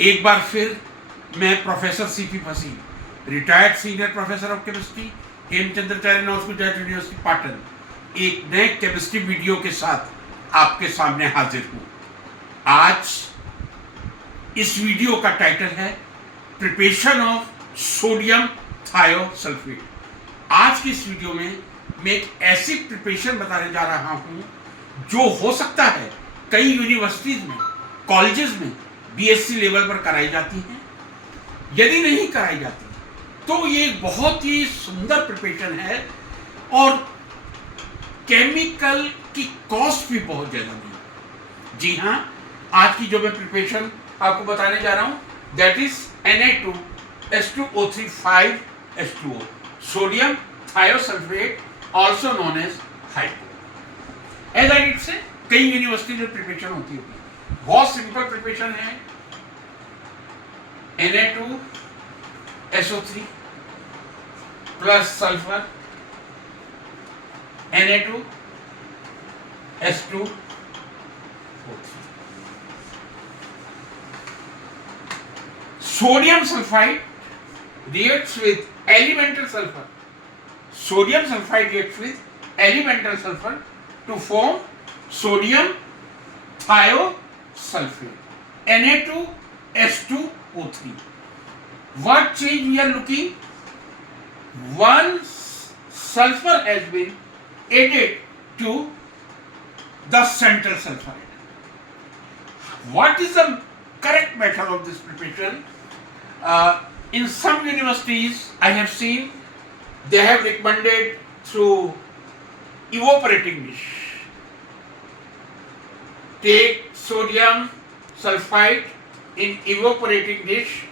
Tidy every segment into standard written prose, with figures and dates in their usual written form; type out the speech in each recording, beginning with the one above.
एक बार फिर मैं प्रोफेसर सीपी फसी, retired senior professor of chemistry, Hemchandracharya Gujarat university Patan, एक नए केमिस्ट्री वीडियो के साथ आपके सामने हाजिर हूँ। आज इस वीडियो का टाइटल है प्रिपरेशन ऑफ सोडियम थायोसल्फेट। आज की इस वीडियो में मैं एक ऐसी प्रिपरेशन बताने जा रहा हूँ जो हो सकता है कई यूनिवर्सिटीज में, कॉलेजेस में बीएससी लेवल पर कराई जाती है। यदि नहीं कराई जाती तो ये एक बहुत ही सुंदर प्रिपरेशन है और केमिकल की कॉस्ट भी बहुत ज़्यादा नहीं। जी हाँ, आज की जो मैं प्रिपरेशन आपको बताने जा रहा हूँ that is Na2H2O3 5H2O, sodium thiosulphate also known as hypo. As I did say कई यूनिवर्सिटी में प्रिपरेशन होती है, बहुत सिंपल प्रिपरेशन है। Na2SO3 plus sulphur Na2H2O3। Sodium sulfide reacts with elemental sulfur. Sodium sulfide reacts with elemental sulfur to form sodium thiosulfate, Na2H2O3. What change we are looking? One sulfur has been added to the central sulfur. What is the correct method of this preparation? In some universities I have seen they have recommended through evaporating dish. Take sodium sulfide in evaporating dish,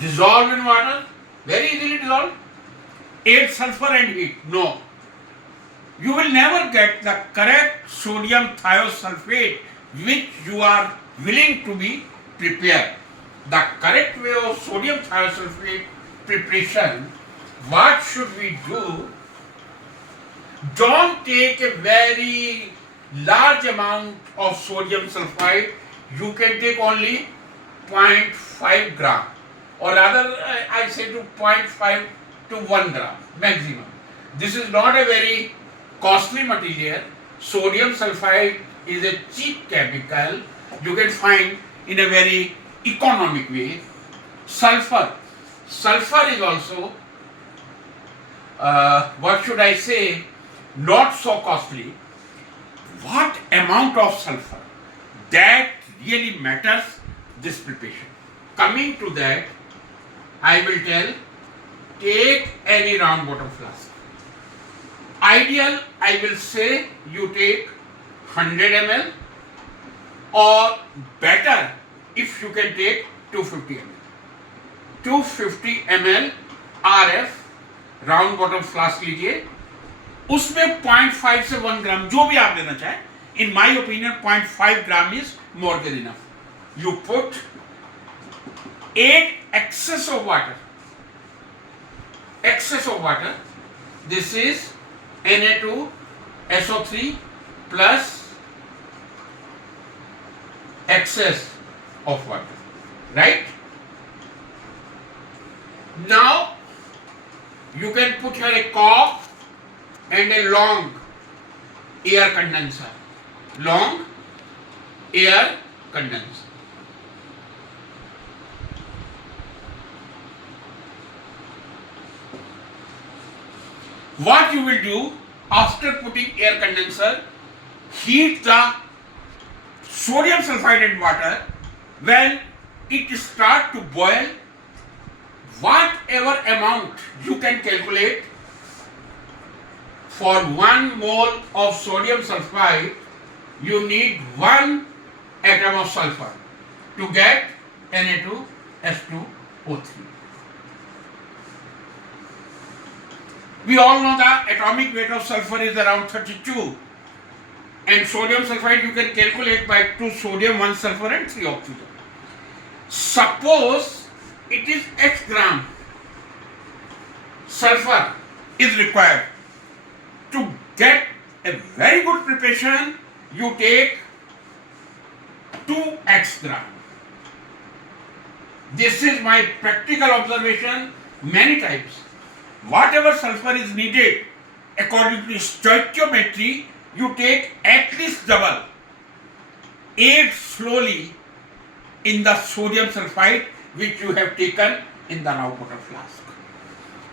dissolve in water, very easily dissolve, add sulfur and heat. No, you will never get the correct sodium thiosulfate which you are willing to be prepared. The correct way of sodium thiosulfate preparation, what should we do? Don't take a very large amount of sodium sulfide. You can take only 0.5 gram, or rather I say to 0.5 to 1 gram maximum. This is not a very costly material. Sodium sulfide is a cheap chemical you can find in a very economic way. Sulfur is also what should I say, not so costly. What amount of sulfur, that really matters this preparation. Coming to that, I will tell, take any round bottom flask. Ideal, I will say you take 100 ml, or better if you can take 250 ml. 250 ml RF round bottom flask लीजिए, उसमें 0.5 से 1 ग्राम जो भी आप लेना चाहें। In my opinion 0.5 gram is more than enough. You put 8 excess of water. This is Na2SO3 plus excess of water, right? Now you can put here a cork and a long air condenser. What you will do after putting air condenser, heat the sodium sulfide and water. When it start to boil, whatever amount you can calculate, for 1 mole of sodium sulfide you need 1 atom of sulfur to get Na2H2O3. We all know the atomic weight of sulfur is around 32, and sodium sulfide you can calculate by 2 sodium, 1 sulfur and 3 oxygen. Suppose it is X gram sulfur is required. To get a very good preparation, you take 2 X gram. This is my practical observation many times. Whatever sulfur is needed according to stoichiometry, you take at least double. Add slowly in the sodium sulphite which you have taken in the round water flask.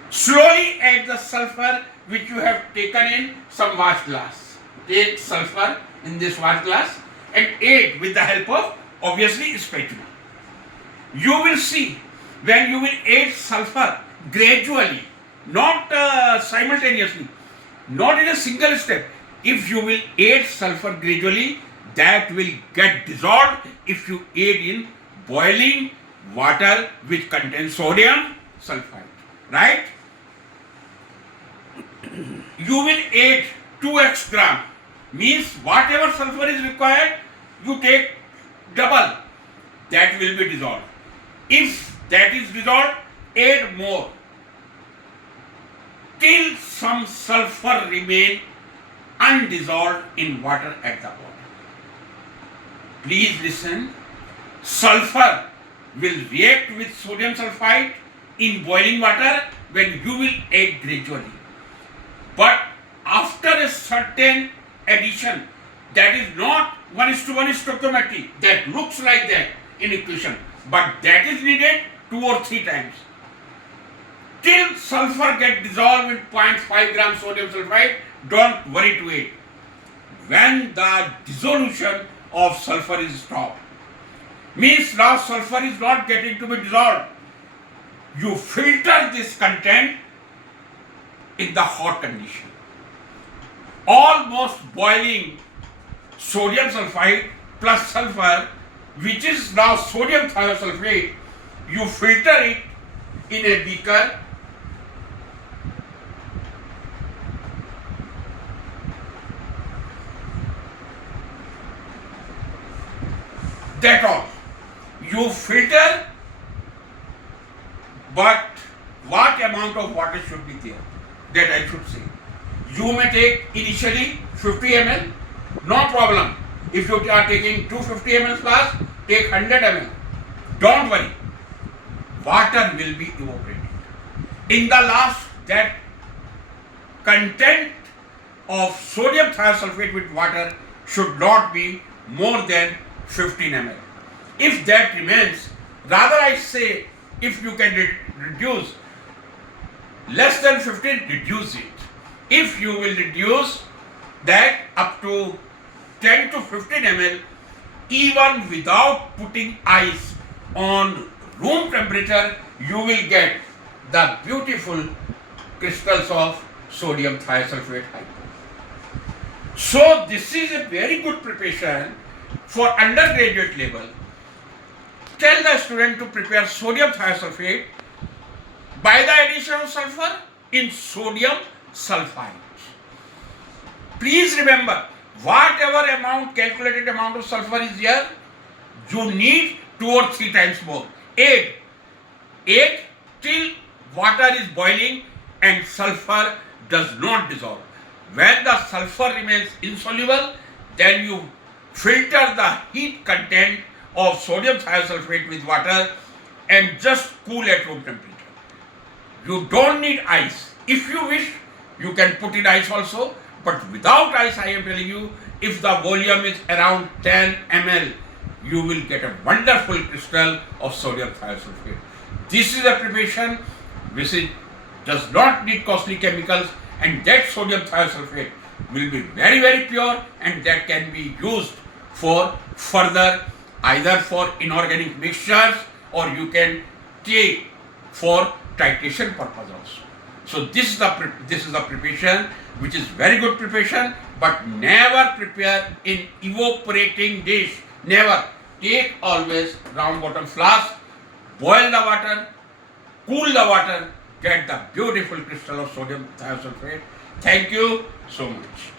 Slowly add the sulfur which you have taken in some wash glass. Take sulfur in this wash glass and add with the help of obviously spatula. You will see when you will add sulfur gradually, not simultaneously, not in a single step. If you will add sulfur gradually, that will get dissolved if you add in boiling water which contains sodium sulphite, right? You will add 2x gram, means whatever sulfur is required, you take double, that will be dissolved. If that is dissolved, add more till some sulfur remain undissolved in water at the bottom. Please listen, sulfur will react with sodium sulphite in boiling water when you will add gradually. But after a certain addition, that is not 1:1 stoichiometry, that looks like that in equation, but that is needed 2 or 3 times. Till sulfur get dissolved with 0.5 gram sodium sulphite, don't worry to it. When the dissolution of sulfur is stopped, means now sulfur is not getting to be dissolved, you filter this content in the hot condition. Almost boiling sodium sulphite plus sulfur, which is now sodium thiosulphate, you filter it in a beaker. That all. You filter, but what amount of water should be there? That I should say. You may take initially 50 ml, no problem. If you are taking 250 ml flask, take 100 ml. Don't worry. Water will be evaporated. In the last, that content of sodium thiosulphate with water should not be more than 15 ml. If that remains, rather I say, if you can reduce less than 15, reduce it. If you will reduce that up to 10 to 15 ml, even without putting ice on room temperature, you will get the beautiful crystals of sodium thiosulphate hypo. So this is a very good preparation for undergraduate level. Tell the student to prepare sodium thiosulphate by the addition of sulfur in sodium sulphite. Please remember, whatever amount, calculated amount of sulfur is here, you need 2 or 3 times more. Add till water is boiling and sulfur does not dissolve. When the sulfur remains insoluble, then you filter the heat content of sodium thiosulphate with water and just cool at room temperature. You don't need ice. If you wish, you can put in ice also, but without ice, I am telling you, if the volume is around 10 ml, you will get a wonderful crystal of sodium thiosulphate. This is a preparation which does not need costly chemicals, and that sodium thiosulphate will be very, very pure, and that can be used for further, either for inorganic mixtures, or you can take for titration purpose also. So this is the preparation which is very good preparation, but never prepare in evaporating dish. Never. Take always round bottom flask, boil the water, cool the water, get the beautiful crystal of sodium thiosulphate. Thank you so much.